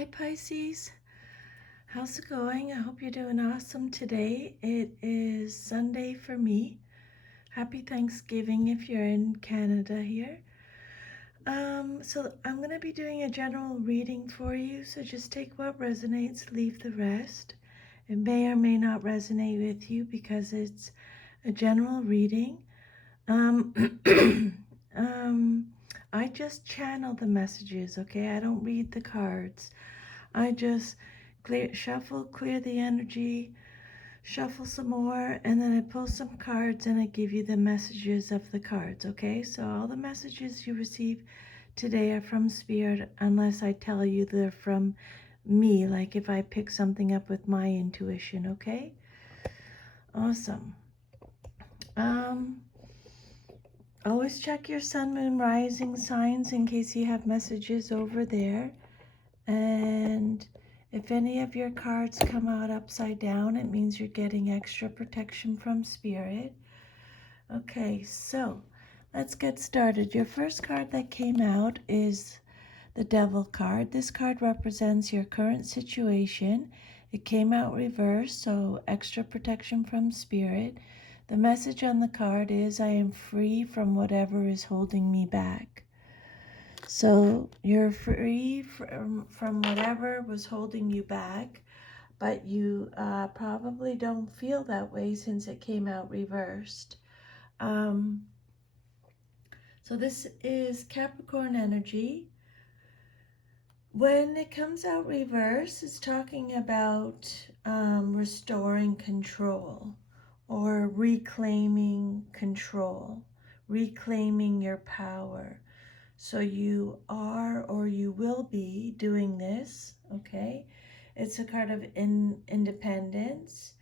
Hi Pisces, how's it going? I hope you're doing awesome today. It is Sunday for me. Happy Thanksgiving if you're in Canada here. So I'm going to be doing a general reading for you, so just take what resonates, leave the rest. It may or may not resonate with you because it's a general reading. I just channel the messages, okay? I don't read the cards. I just shuffle, clear the energy, shuffle some more, and then I pull some cards and I give you the messages of the cards, okay? So all the messages you receive today are from Spirit unless I tell you they're from me, like if I pick something up with my intuition, okay? Awesome. Always check your sun, moon, rising signs in case you have messages over there. And if any of your cards come out upside down, it means you're getting extra protection from Spirit. Okay, so let's get started. Your first card that came out is the Devil card. This card represents your current situation. It came out reversed, so extra protection from Spirit. The message on the card is, I am free from whatever is holding me back. So you're free from whatever was holding you back, but you probably don't feel that way since it came out reversed. So this is Capricorn energy. When it comes out reverse, it's talking about restoring control or reclaiming control, reclaiming your power. So you are or you will be doing this, okay? It's a card of independence,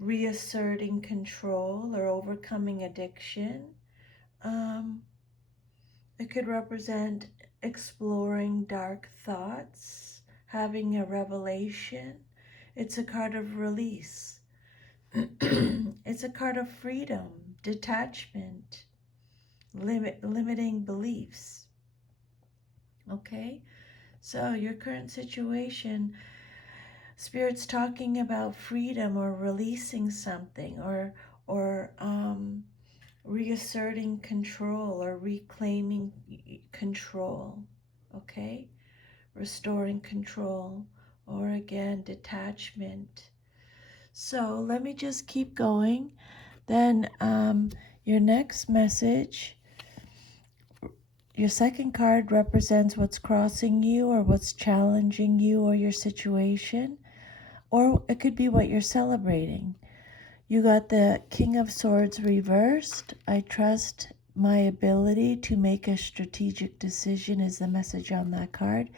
reasserting control or overcoming addiction. It could represent exploring dark thoughts, having a revelation. It's a card of release. It's a card of freedom, detachment, limiting beliefs. Okay, so your current situation, Spirit's talking about freedom or releasing something or reasserting control or reclaiming control. Okay, restoring control or again detachment. So let me just keep going. Then your next message. Your second card represents what's crossing you or what's challenging you or your situation, or it could be what you're celebrating. You got the King of Swords reversed. I trust my ability to make a strategic decision is the message on that card.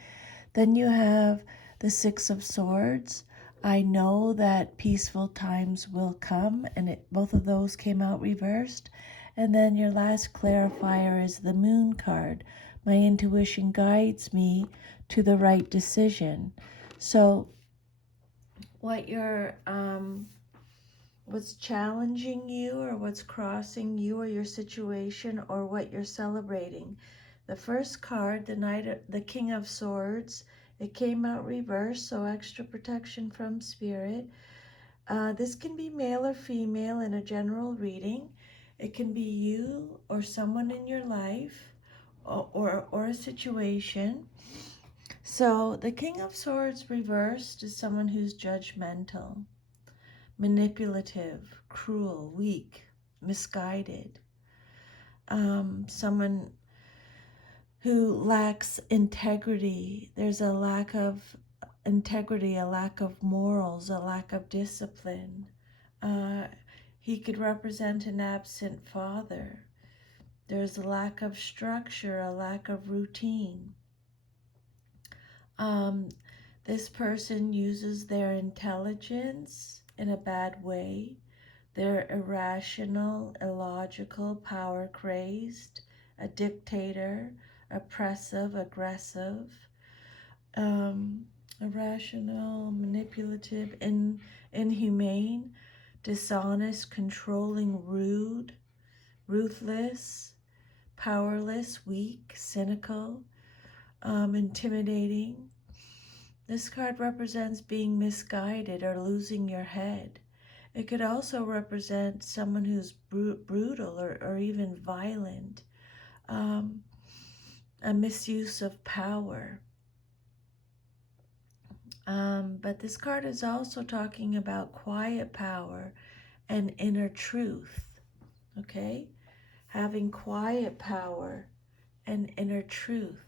Then you have the Six of Swords. I know that peaceful times will come, and both of those came out reversed. And then your last clarifier is the Moon card. My intuition guides me to the right decision. So what what's challenging you or what's crossing you or your situation or what you're celebrating. The first card, the King of Swords, it came out reversed, so extra protection from Spirit. This can be male or female in a general reading. It can be you or someone in your life or a situation. So the King of Swords reversed is someone who's judgmental, manipulative, cruel, weak, misguided. Someone who lacks integrity. There's a lack of integrity, a lack of morals, a lack of discipline. He could represent an absent father. There's a lack of structure, a lack of routine. This person uses their intelligence in a bad way. They're irrational, illogical, power-crazed, a dictator, oppressive, aggressive, irrational, manipulative, inhumane, dishonest, controlling, rude, ruthless, powerless, weak, cynical, intimidating, This card represents being misguided or losing your head. It could also represent someone who's brutal or even violent, a misuse of power. But this card is also talking about quiet power and inner truth, okay? Having quiet power and inner truth.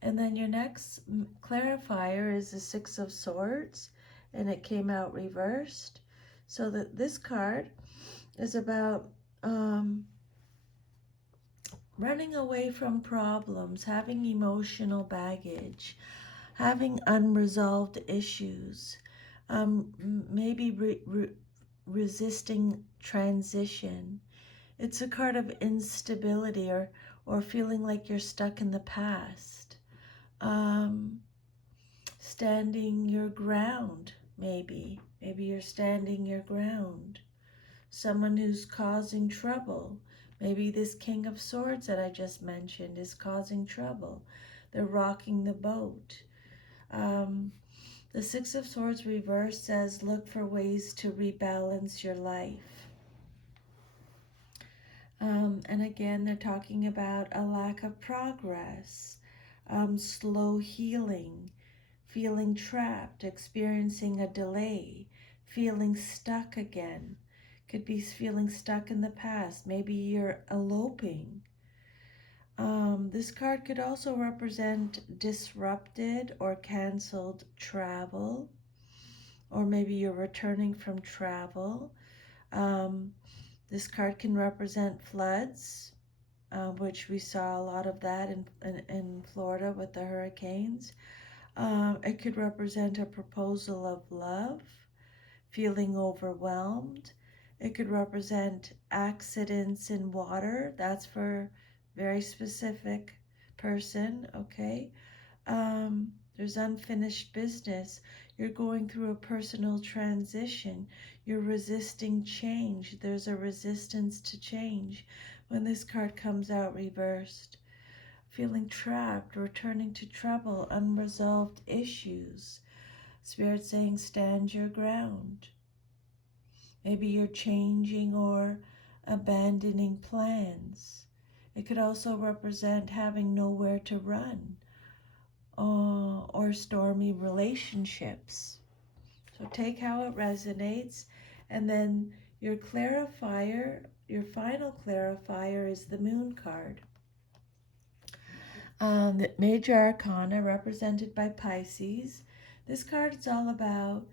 And then your next clarifier is the Six of Swords, and it came out reversed. So that this card is about running away from problems, having emotional baggage, having unresolved issues, maybe resisting transition. It's a card of instability or feeling like you're stuck in the past. Standing your ground, maybe. Maybe you're standing your ground. Someone who's causing trouble. Maybe this King of Swords that I just mentioned is causing trouble. They're rocking the boat. The Six of Swords reversed says, look for ways to rebalance your life. And again, they're talking about a lack of progress, slow healing, feeling trapped, experiencing a delay, feeling stuck again. Could be feeling stuck in the past. Maybe you're eloping. This card could also represent disrupted or canceled travel, or maybe you're returning from travel. This card can represent floods, which we saw a lot of that in Florida with the hurricanes. It could represent a proposal of love, feeling overwhelmed. It could represent accidents in water. That's for very specific person, okay? There's unfinished business. You're going through a personal transition. You're resisting change. There's a resistance to change when this card comes out reversed. Feeling trapped, returning to trouble, unresolved issues. Spirit saying, stand your ground. Maybe you're changing or abandoning plans. It could also represent having nowhere to run, or stormy relationships. So take how it resonates, and then your clarifier, your final clarifier is the Moon card. The Major Arcana represented by Pisces. This card is all about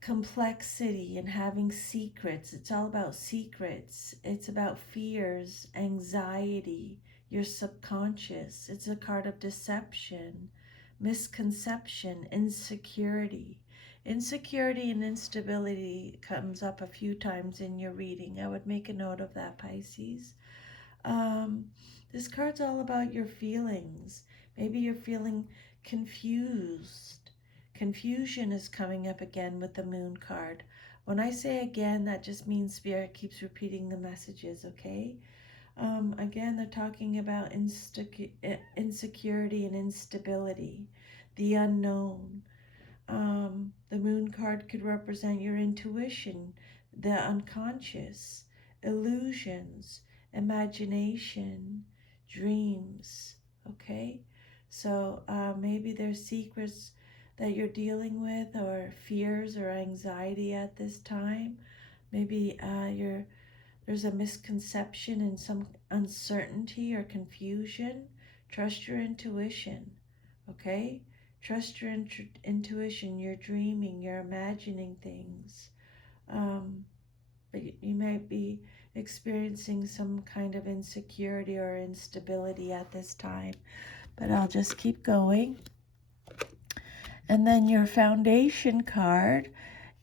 complexity and having secrets. It's all about secrets. It's about fears, anxiety, your subconscious. It's a card of deception, misconception, insecurity. Insecurity and instability comes up a few times in your reading. I would make a note of that, Pisces. This card's all about your feelings. Maybe you're feeling confused. Confusion is coming up again with the Moon card. When I say again, that just means Spirit keeps repeating the messages, okay? Again, they're talking about insecurity and instability, the unknown. The Moon card could represent your intuition, the unconscious, illusions, imagination, dreams, okay? So maybe there's secrets that you're dealing with, or fears or anxiety at this time. Maybe there's a misconception and some uncertainty or confusion. Trust your intuition, okay? Trust your intuition. You're dreaming, you're imagining things. But you might be experiencing some kind of insecurity or instability at this time. But I'll just keep going. And then your foundation card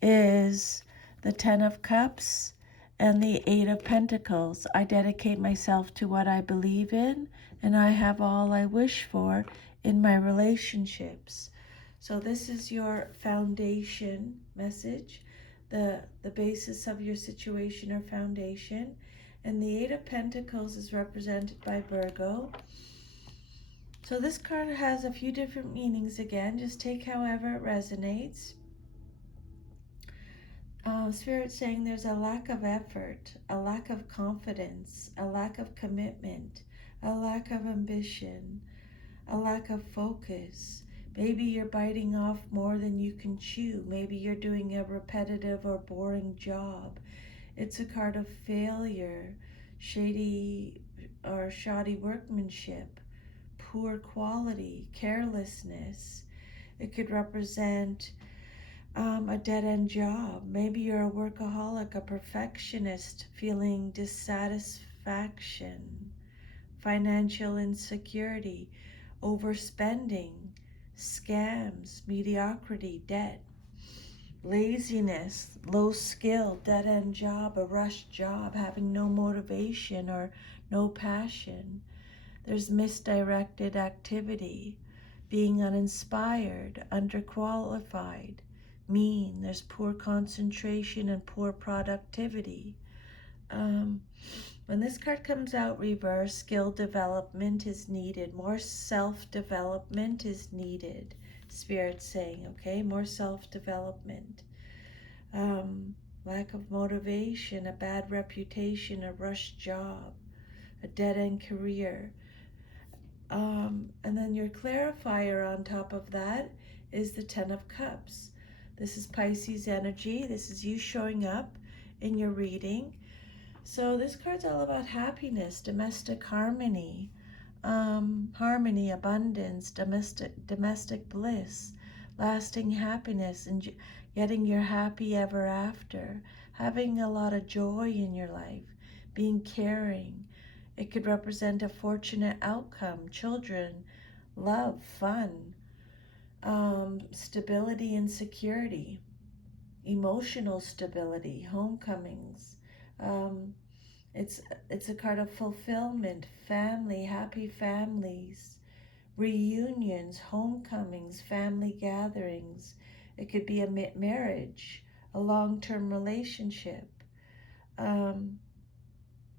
is the Ten of Cups and the Eight of Pentacles. I dedicate myself to what I believe in, and I have all I wish for in my relationships. So this is your foundation message, the basis of your situation or foundation. And the Eight of Pentacles is represented by Virgo. So this card has a few different meanings again. Just take however it resonates. Spirit saying there's a lack of effort, a lack of confidence, a lack of commitment, a lack of ambition, a lack of focus. Maybe you're biting off more than you can chew. Maybe you're doing a repetitive or boring job. It's a card of failure, shady or shoddy workmanship, poor quality, carelessness. It could represent a dead end job. Maybe you're a workaholic, a perfectionist, feeling dissatisfaction, financial insecurity, overspending, scams, mediocrity, debt, laziness, low skill, dead end job, a rushed job, having no motivation or no passion. There's misdirected activity, being uninspired, underqualified, mean. There's poor concentration and poor productivity. When this card comes out reverse, skill development is needed. More self-development is needed. Spirit's saying, okay, more self-development. Lack of motivation, a bad reputation, a rushed job, a dead-end career. And then your clarifier on top of that is the Ten of Cups. This is Pisces energy. This is you showing up in your reading. So this card's all about happiness, domestic harmony, harmony, abundance, domestic bliss, lasting happiness, and getting your happy ever after, having a lot of joy in your life, being caring. It could represent a fortunate outcome, children, love, fun, stability and security, emotional stability, homecomings. Um, it's a card of fulfillment, family, happy families, reunions, homecomings, family gatherings. It could be a marriage, a long-term relationship, um,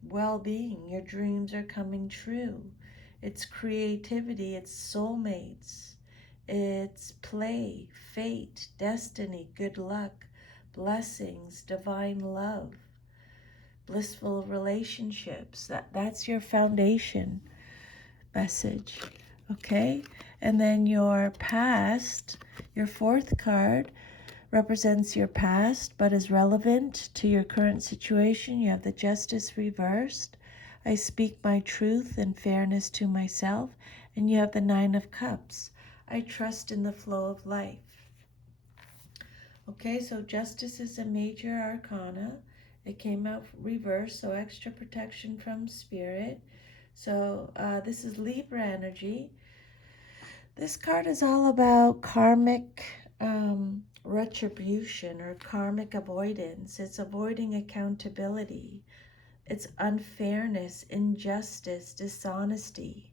well-being. Your dreams are coming true. It's creativity, it's soulmates, it's play, fate, destiny, good luck, blessings, divine love, blissful relationships. That's your foundation message, okay? And then your past, your fourth card represents your past but is relevant to your current situation. You have the Justice reversed. I speak my truth and fairness to myself. And you have the Nine of Cups. I trust in the flow of life. Okay, so Justice is a major arcana. It came out reversed, so extra protection from Spirit. So this is Libra energy. This card is all about karmic retribution or karmic avoidance. It's avoiding accountability. It's unfairness, injustice, dishonesty,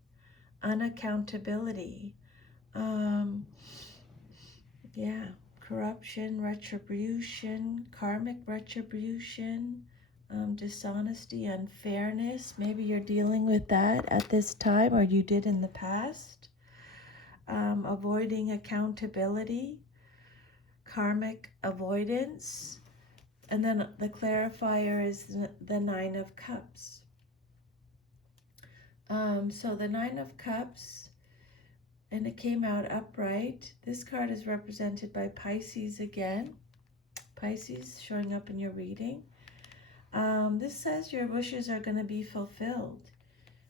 unaccountability. Yeah, corruption, retribution, karmic retribution, dishonesty, unfairness. Maybe you're dealing with that at this time, or you did in the past. Avoiding accountability, karmic avoidance, and then the clarifier is the Nine of Cups. So the Nine of Cups, and it came out upright. This card is represented by Pisces again. Pisces showing up in your reading. This says your wishes are going to be fulfilled.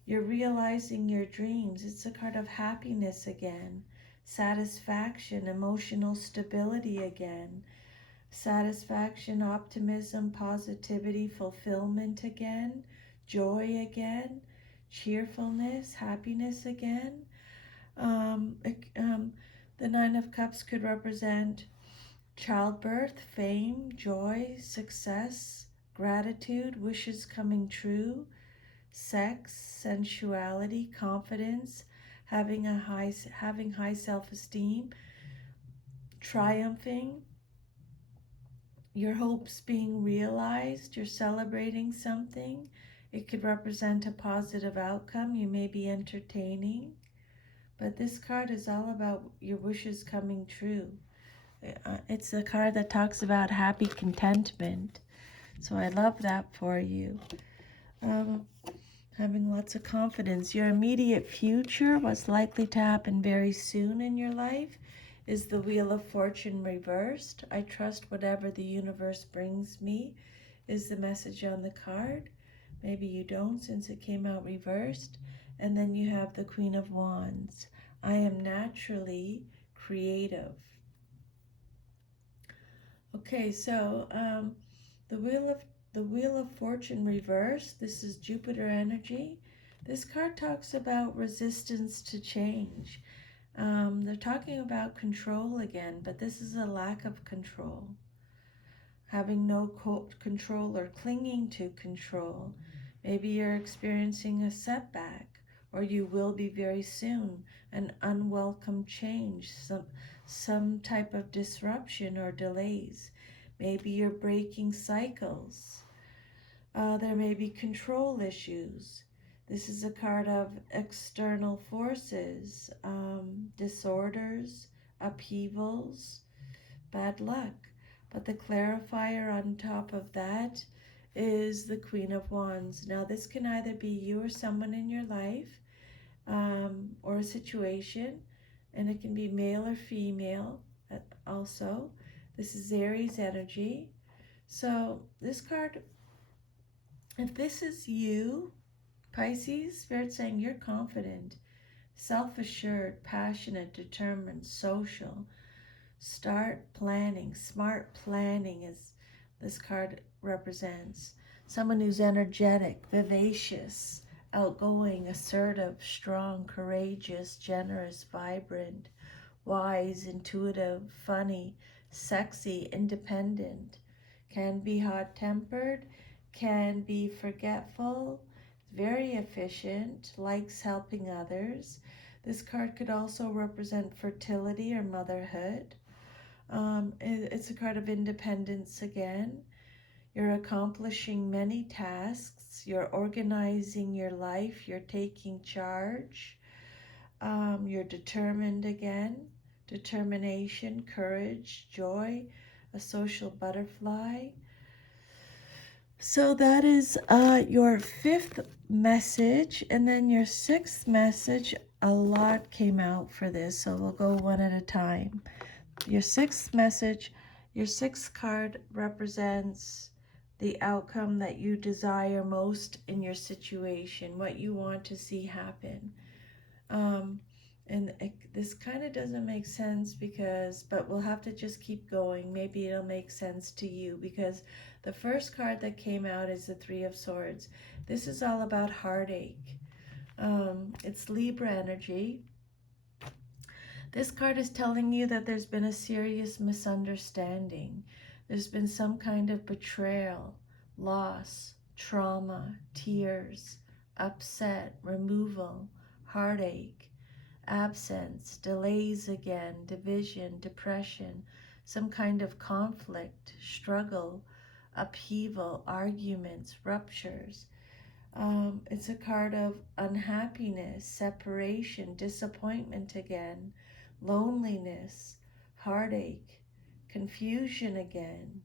You're realizing your dreams. It's a card of happiness again, satisfaction, emotional stability again, satisfaction, optimism, positivity, fulfillment again, joy again, cheerfulness, happiness again. The Nine of Cups could represent childbirth, fame, joy, success, gratitude, wishes coming true, sex, sensuality, confidence, having high self-esteem, triumphing, your hopes being realized, you're celebrating something. It could represent a positive outcome you may be entertaining, But this card is all about your wishes coming true. It's a card that talks about happy contentment. So I love that for you. Um, Having lots of confidence. Your immediate future, what's likely to happen very soon in your life, is the Wheel of Fortune reversed. I trust whatever the universe brings me, is the message on the card. Maybe you don't since it came out reversed. And then you have the Queen of Wands. I am naturally creative. Okay, so the Wheel of Fortune reverse. This is Jupiter energy. This card talks about resistance to change. They're talking about control again, but this is a lack of control. Having no control or clinging to control. Maybe you're experiencing a setback, or you will be very soon, an unwelcome change, some type of disruption or delays. Maybe you're breaking cycles. There may be control issues. This is a card of external forces, disorders, upheavals, bad luck. But the clarifier on top of that is the Queen of Wands. Now, this can either be you or someone in your life, or a situation, and it can be male or female also. This is Aries energy. So, this card, if this is you, Pisces, Spirit saying you're confident, self-assured, passionate, determined, social. Start planning. Smart planning is this card represents. Someone who's energetic, vivacious, outgoing, assertive, strong, courageous, generous, vibrant, wise, intuitive, funny, sexy, independent. Can be hot-tempered, can be forgetful, very efficient, likes helping others. This card could also represent fertility or motherhood. It's a card of independence again. You're accomplishing many tasks. You're organizing your life. You're taking charge. You're determined again. Determination, courage, joy, a social butterfly. So that is your fifth message. And then your sixth message, a lot came out for this. So we'll go one at a time. Your sixth message, your sixth card represents the outcome that you desire most in your situation, what you want to see happen. This kind of doesn't make sense but we'll have to just keep going. Maybe it'll make sense to you because the first card that came out is the Three of Swords. This is all about heartache. It's Libra energy. This card is telling you that there's been a serious misunderstanding. There's been some kind of betrayal, loss, trauma, tears, upset, removal, heartache, absence, delays again, division, depression, some kind of conflict, struggle, upheaval, arguments, ruptures. It's a card of unhappiness, separation, disappointment again, loneliness, heartache, confusion again,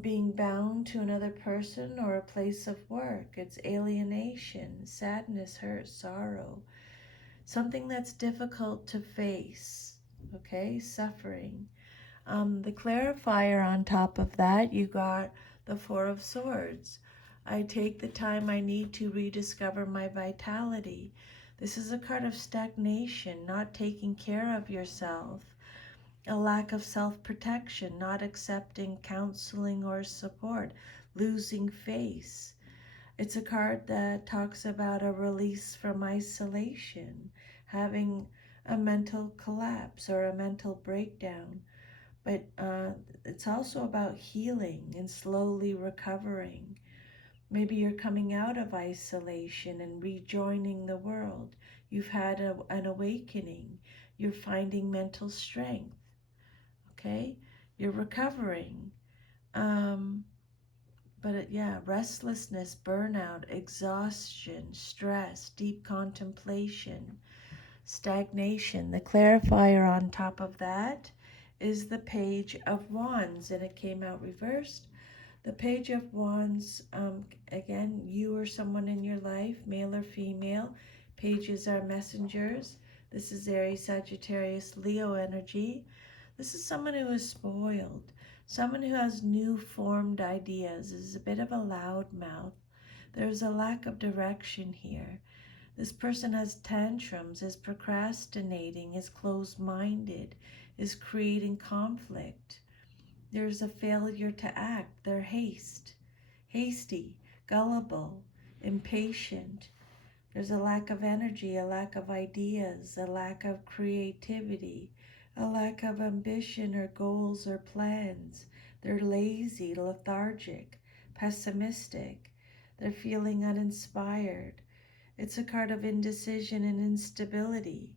being bound to another person or a place of work. It's alienation, sadness, hurt, sorrow, something that's difficult to face, okay, suffering. The clarifier on top of that, you got the Four of Swords. I take the time I need to rediscover my vitality. This is a card of stagnation, not taking care of yourself, a lack of self-protection, not accepting counseling or support, losing face. It's a card that talks about a release from isolation, having a mental collapse or a mental breakdown. But it's also about healing and slowly recovering. Maybe you're coming out of isolation and rejoining the world. You've had an awakening. You're finding mental strength. Okay? You're recovering. Restlessness, burnout, exhaustion, stress, deep contemplation. stagnation. The clarifier on top of that is the Page of Wands, and it came out reversed. The Page of Wands, again, you or someone in your life, male or female. Pages are messengers. This is Aries, Sagittarius, Leo energy. This is someone who is spoiled, someone who has new formed ideas, is a bit of a loud mouth. There's a lack of direction here. This person has tantrums, is procrastinating, is closed-minded, is creating conflict. There's a failure to act. They're hasty, gullible, impatient. There's a lack of energy, a lack of ideas, a lack of creativity, a lack of ambition or goals or plans. They're lazy, lethargic, pessimistic. They're feeling uninspired. It's a card of indecision and instability.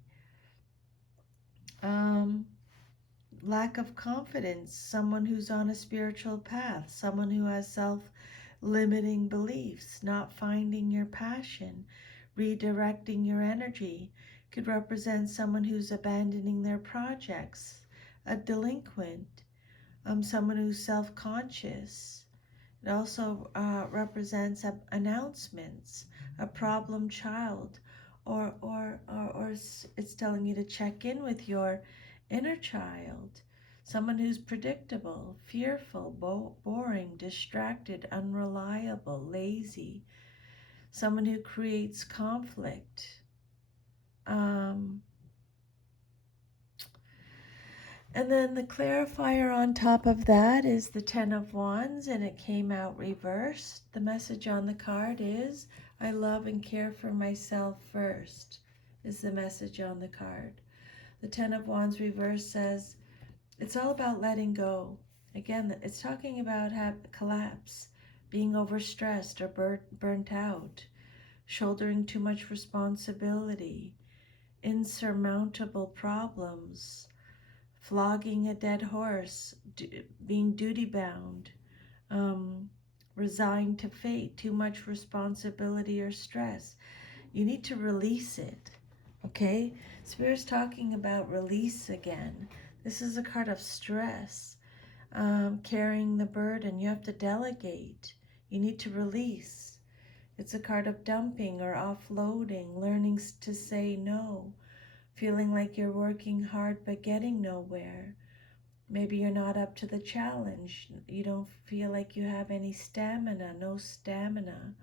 Lack of confidence, someone who's on a spiritual path, someone who has self-limiting beliefs, not finding your passion, redirecting your energy. Could represent someone who's abandoning their projects, a delinquent, someone who's self-conscious. It also represents announcements, a problem child, or it's telling you to check in with your inner child, someone who's predictable, fearful, boring, distracted, unreliable, lazy, someone who creates conflict. And then the clarifier on top of that is the Ten of Wands, and it came out reversed. The message on the card is, I love and care for myself first, is the message on the card. The Ten of Wands reverse says, it's all about letting go. Again, it's talking about collapse, being overstressed or burnt out, shouldering too much responsibility, insurmountable problems, flogging a dead horse, being duty-bound, resigned to fate, too much responsibility or stress. You need to release it, okay? Spirit's talking about release again. This is a card of stress, carrying the burden. You have to delegate. You need to release. It's a card of dumping or offloading, learning to say no, feeling like you're working hard but getting nowhere. Maybe you're not up to the challenge. You don't feel like you have any stamina, no stamina.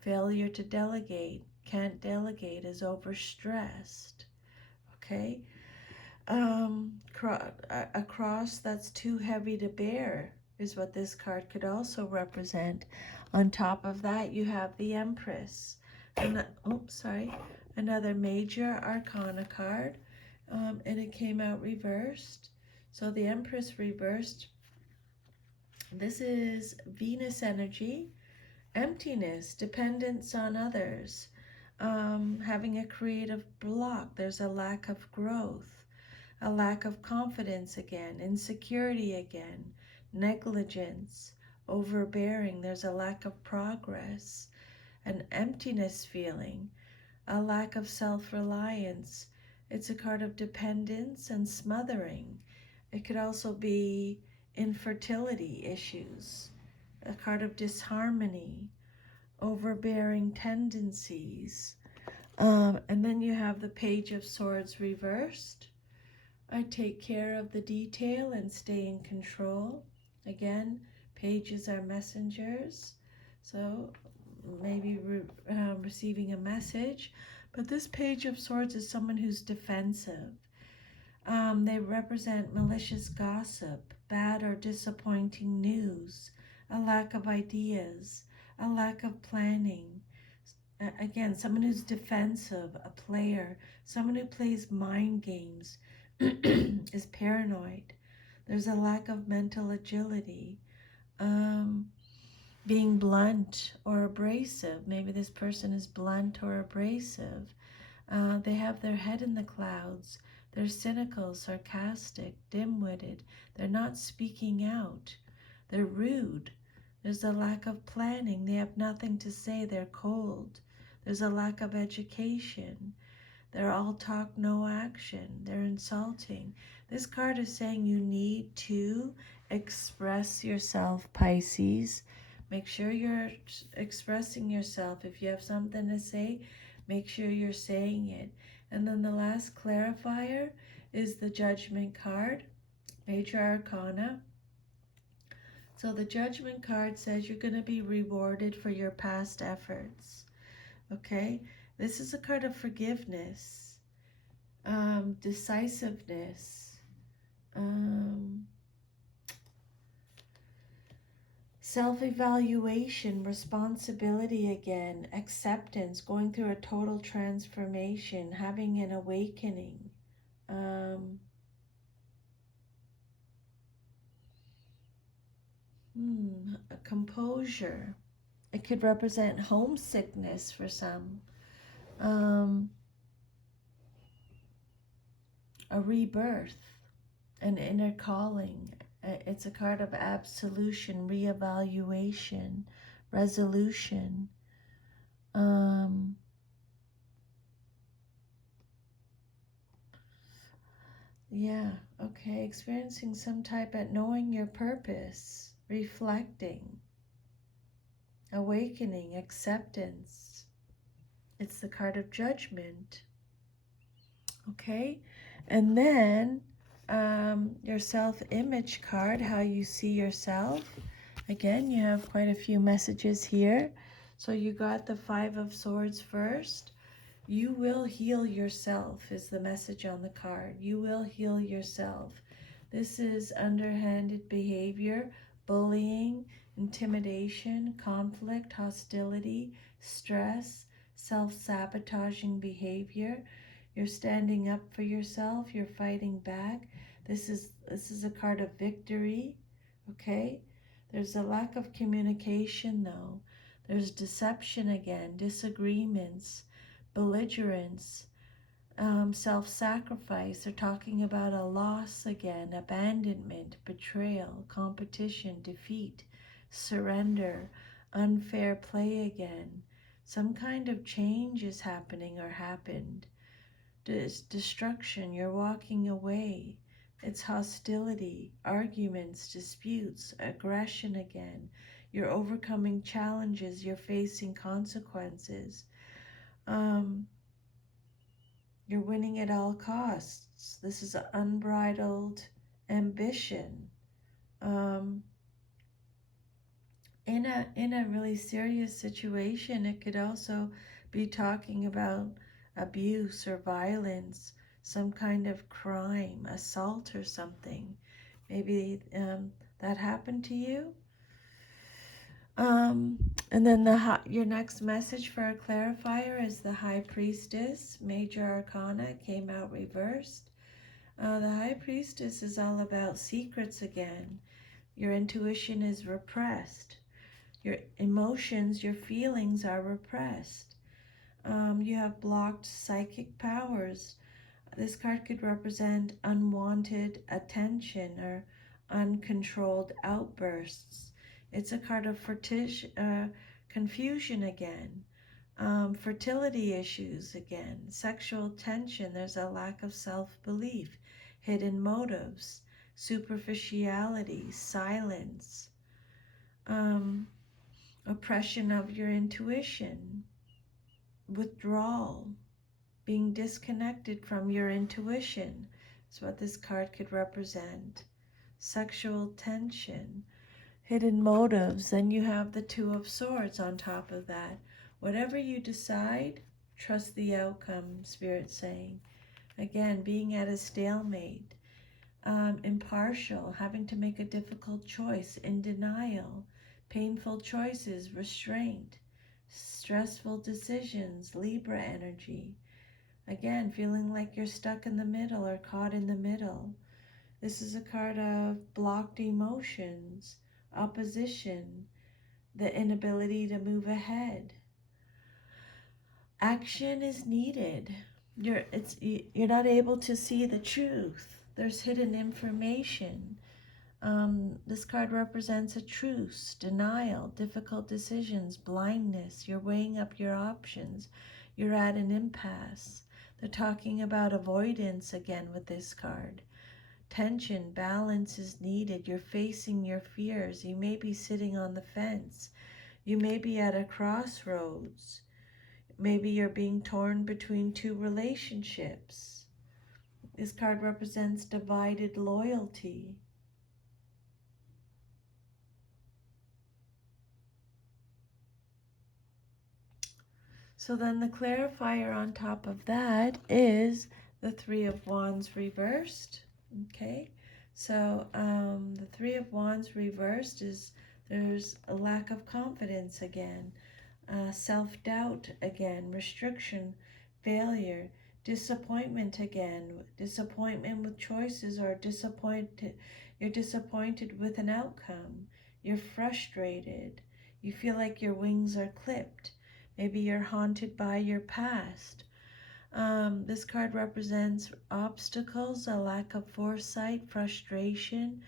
Failure to delegate, can't delegate, is overstressed. Okay? A cross that's too heavy to bear is what this card could also represent. On top of that, you have the Empress. Another major arcana card, and it came out reversed. So the Empress reversed, this is Venus energy, emptiness, dependence on others, having a creative block. There's a lack of growth, a lack of confidence again, insecurity again, negligence, overbearing. There's a lack of progress, an emptiness feeling, a lack of self-reliance. It's a card of dependence and smothering. It could also be infertility issues, a card of disharmony, overbearing tendencies. And then you have the Page of Swords reversed. I take care of the detail and stay in control. Again, pages are messengers, so maybe receiving a message. But this Page of Swords is someone who's defensive. They represent malicious gossip, bad or disappointing news, a lack of ideas, a lack of planning. Again, someone who's defensive, a player, someone who plays mind games, is paranoid. There's a lack of mental agility. Being blunt or abrasive. Maybe this person is blunt or abrasive. They have their head in the clouds. They're cynical, sarcastic, dim-witted. They're not speaking out. They're rude. There's a lack of planning. They have nothing to say. They're cold. There's a lack of education. They're all talk, no action. They're insulting. This card is saying you need to express yourself, Pisces. Make sure you're expressing yourself. If you have something to say, make sure you're saying it. And then the last clarifier is the Judgment card, Major Arcana. So the Judgment card says you're going to be rewarded for your past efforts. Okay? This is a card of forgiveness, decisiveness, self-evaluation, responsibility again, acceptance, going through a total transformation, having an awakening. A composure. It could represent homesickness for some. A rebirth, an inner calling. It's a card of absolution, reevaluation, resolution. Yeah, okay, experiencing some type of knowing your purpose, reflecting, awakening, acceptance. It's the card of Judgment. Okay, and then your self-image card, how you see yourself. Again, you have quite a few messages here. So you got the Five of Swords first. You will heal yourself is the message on the card. You will heal yourself. This is underhanded behavior, bullying, intimidation, conflict, hostility, stress, self-sabotaging behavior. You're standing up for yourself. You're fighting back. This is a card of victory. Okay? There's a lack of communication though. There's deception again, disagreements, belligerence, self-sacrifice. They're talking about a loss again, abandonment, betrayal, competition, defeat, surrender, unfair play again. Some kind of change is happening or happened. Destruction, you're walking away. It's hostility, arguments, disputes, aggression again. You're overcoming challenges, you're facing consequences. You're winning at all costs. This is an unbridled ambition. In a really serious situation, it could also be talking about abuse or violence, some kind of crime, assault or something. Maybe that happened to you. And then your next message for a clarifier is the High Priestess, Major Arcana, came out reversed. The High Priestess is all about secrets again. Your intuition is repressed. Your emotions, your feelings are repressed. You have blocked psychic powers. This card could represent unwanted attention or uncontrolled outbursts. It's a card of confusion again, fertility issues again, sexual tension. There's a lack of self-belief, hidden motives, superficiality, silence, oppression of your intuition, withdrawal, being disconnected from your intuition is what this card could represent. Sexual tension, hidden motives. Then you have the Two of Swords on top of that. Whatever you decide, trust the outcome, Spirit's saying. Again, being at a stalemate, impartial, having to make a difficult choice, in denial, painful choices, restraint, stressful decisions, Libra energy. Again, feeling like you're stuck in the middle or caught in the middle. This is a card of blocked emotions, opposition, the inability to move ahead. Action is needed. You're not able to see the truth. There's hidden information. This card represents a truce, denial, difficult decisions, blindness. You're weighing up your options. You're at an impasse. They're talking about avoidance again with this card. Tension, balance is needed. You're facing your fears. You may be sitting on the fence. You may be at a crossroads. Maybe you're being torn between two relationships. This card represents divided loyalty. So then the clarifier on top of that is the Three of Wands reversed. Okay, so the Three of Wands reversed is there's a lack of confidence again, self-doubt again, restriction, failure, disappointment again, disappointment with choices, or you're disappointed with an outcome, you're frustrated, you feel like your wings are clipped, maybe you're haunted by your past. This card represents obstacles, a lack of foresight, frustration,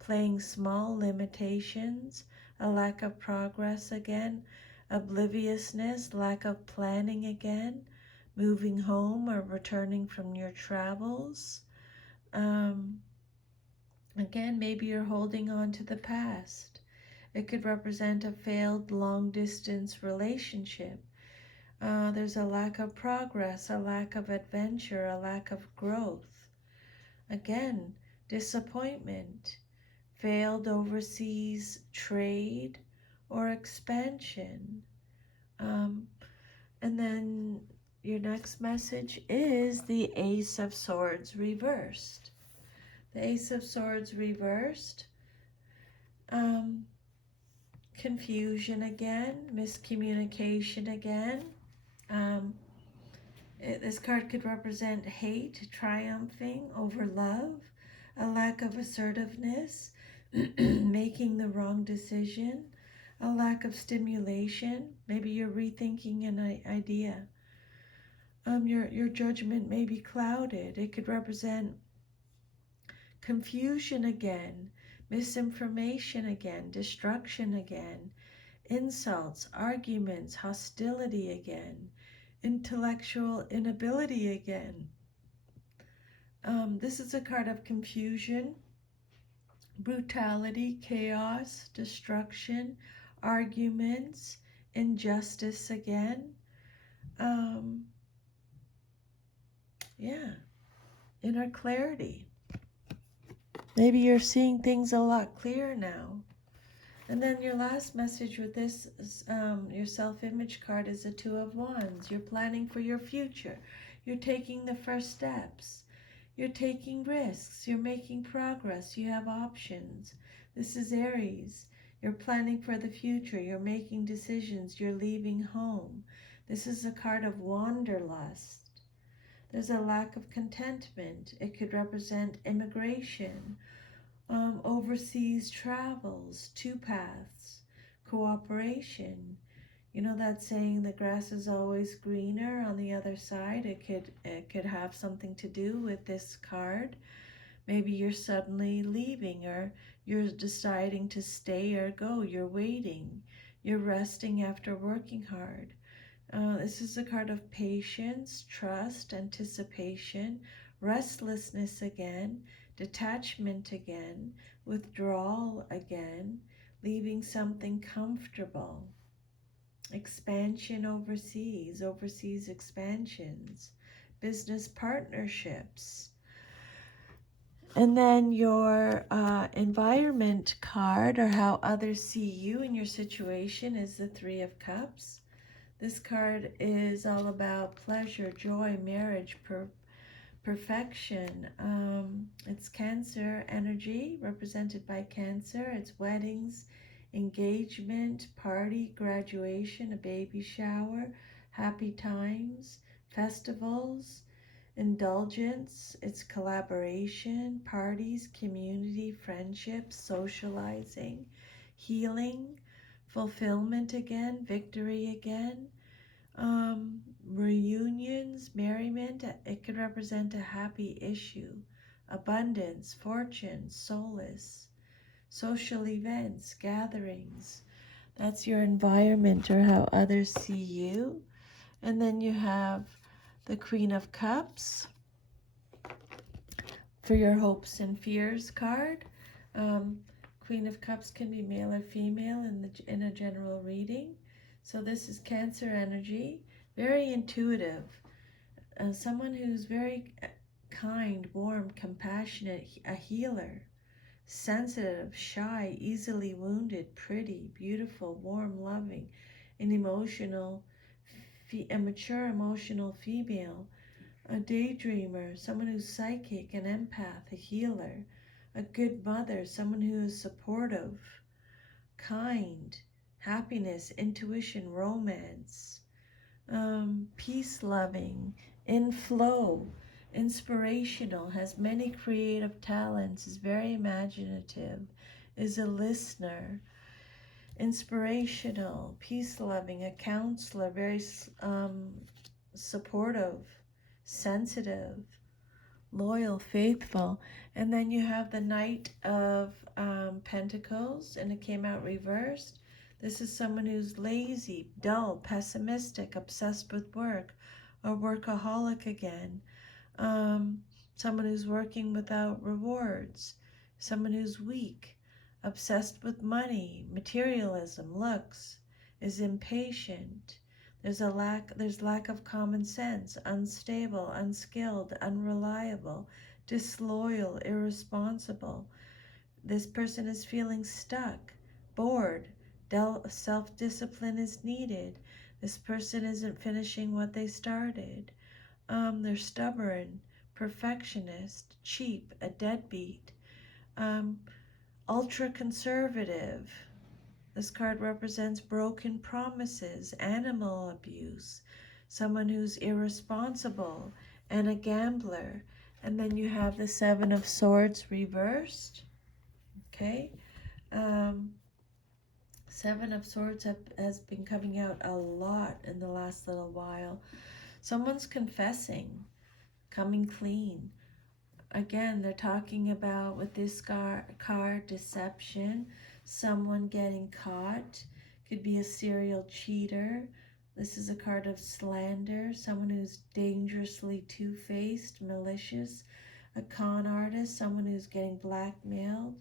playing small, limitations, a lack of progress again, obliviousness, lack of planning again, moving home or returning from your travels. Again, maybe you're holding on to the past. It could represent a failed long-distance relationship. There's a lack of progress, a lack of adventure, a lack of growth. Again, disappointment, failed overseas trade or expansion. And then your next message is the Ace of Swords reversed. The Ace of Swords reversed. Confusion again, miscommunication again. This card could represent hate triumphing over love, a lack of assertiveness, making the wrong decision, a lack of stimulation. Maybe you're rethinking an idea. Your judgment may be clouded. It could represent confusion again, misinformation again, destruction again, insults, arguments, hostility again, intellectual inability again. This is a card of confusion, brutality, chaos, destruction, arguments, injustice again. Yeah, inner clarity. Maybe you're seeing things a lot clearer now. And then your last message with this, your self-image card is the Two of Wands. You're planning for your future. You're taking the first steps. You're taking risks. You're making progress. You have options. This is Aries. You're planning for the future. You're making decisions. You're leaving home. This is a card of wanderlust. There's a lack of contentment. It could represent immigration, overseas travels, two paths, cooperation. You know that saying, the grass is always greener on the other side? It could have something to do with this card. Maybe you're suddenly leaving, or you're deciding to stay or go. You're waiting. You're resting after working hard. This is a card of patience, trust, anticipation, restlessness again, detachment again, withdrawal again, leaving something comfortable, expansion overseas expansions, business partnerships. And then your environment card, or how others see you in your situation, is the Three of Cups. This card is all about pleasure, joy, marriage, perfection. It's Cancer energy, represented by Cancer. It's weddings, engagement, party, graduation, a baby shower, happy times, festivals, indulgence. It's collaboration, parties, community, friendships, socializing, healing, fulfillment again, victory again, reunions, merriment. It could represent a happy issue, abundance, fortune, solace, social events, gatherings. That's your environment, or how others see you. And then you have the Queen of Cups for your hopes and fears card. Queen of Cups can be male or female in a general reading. So this is Cancer energy, very intuitive. Someone who's very kind, warm, compassionate, a healer, sensitive, shy, easily wounded, pretty, beautiful, warm, loving, an emotional, a mature emotional female, a daydreamer, someone who's psychic, an empath, a healer, a good mother, someone who is supportive, kind, happiness, intuition, romance, peace loving, in flow, inspirational, has many creative talents, is very imaginative, is a listener, inspirational, peace loving, a counselor, very supportive, sensitive, loyal, faithful. And then you have the Knight of Pentacles, and it came out reversed. This is someone who's lazy, dull, pessimistic, obsessed with work, or workaholic again. Someone who's working without rewards, someone who's weak, obsessed with money, materialism, looks, is impatient. There's lack of common sense, unstable, unskilled, unreliable, disloyal, irresponsible. This person is feeling stuck, bored, self-discipline is needed. This person isn't finishing what they started. They're stubborn, perfectionist, cheap, a deadbeat, ultra conservative. This card represents broken promises, animal abuse, someone who's irresponsible, and a gambler. And then you have the Seven of Swords reversed. Okay. Seven of Swords has been coming out a lot in the last little while. Someone's confessing, coming clean. Again, they're talking about with this card deception, someone getting caught, could be a serial cheater. This is a card of slander, someone who's dangerously two-faced, malicious, a con artist, someone who's getting blackmailed,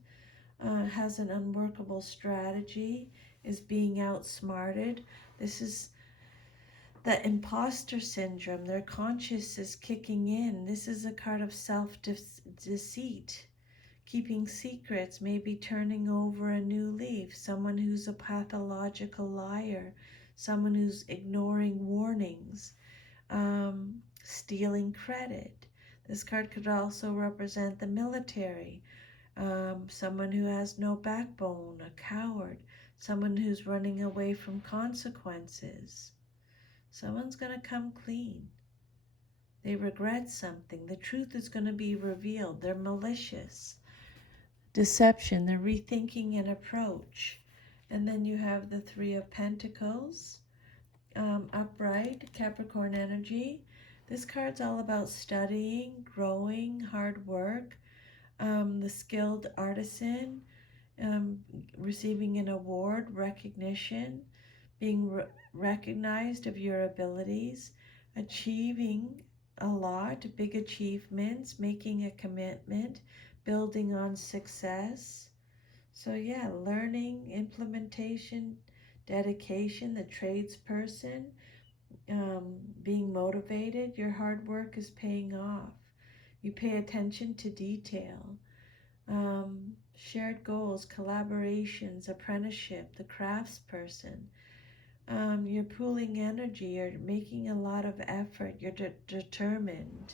has an unworkable strategy, is being outsmarted. This is the imposter syndrome, their conscious is kicking in. This is a card of self-deceit, keeping secrets, maybe turning over a new leaf, someone who's a pathological liar, someone who's ignoring warnings, stealing credit. This card could also represent the military, someone who has no backbone, a coward, someone who's running away from consequences. Someone's going to come clean. They regret something. The truth is going to be revealed. They're malicious. Deception. They're rethinking an approach. And then you have the Three of Pentacles, upright, Capricorn energy. This card's all about studying, growing, hard work, the skilled artisan, receiving an award, recognition, being recognized of your abilities, achieving a lot, big achievements, making a commitment, building on success. So yeah, learning, implementation, dedication, the tradesperson, being motivated, your hard work is paying off. You pay attention to detail. Shared goals, collaborations, apprenticeship, the craftsperson. You're pooling energy, you're making a lot of effort, you're determined.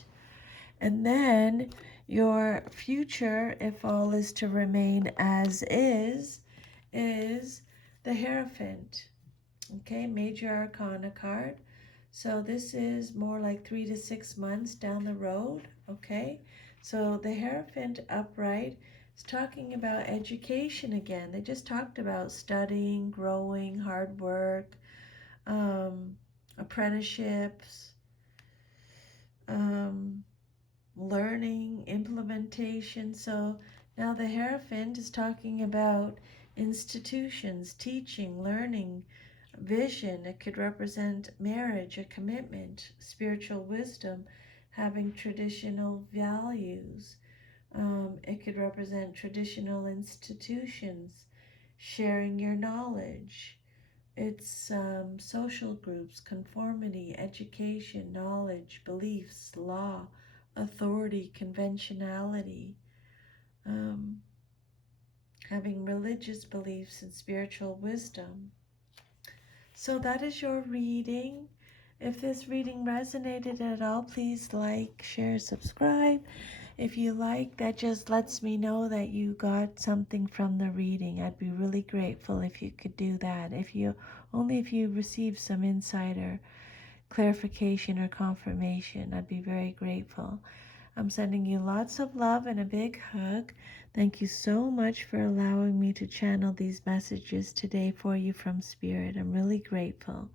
And then your future, if all is to remain as is the Hierophant. Okay, Major Arcana card. So this is more like 3 to 6 months down the road. Okay, so the Hierophant upright is talking about education again. They just talked about studying, growing, hard work, apprenticeships, learning, implementation. So now the Hierophant is talking about institutions, teaching, learning, Vision, it could represent marriage, a commitment. Spiritual wisdom, having traditional values. It could represent traditional institutions, sharing your knowledge. It's social groups, conformity, education, knowledge, beliefs, law, authority, conventionality, um, having religious beliefs and spiritual wisdom. So that is your reading. If this reading resonated at all, please like, share, subscribe. If you like, that just lets me know that you got something from the reading. I'd be really grateful if you could do that. Only if you receive some insight or clarification or confirmation, I'd be very grateful. I'm sending you lots of love and a big hug. Thank you so much for allowing me to channel these messages today for you from Spirit. I'm really grateful.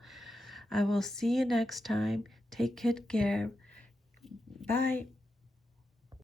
I will see you next time. Take good care. Bye.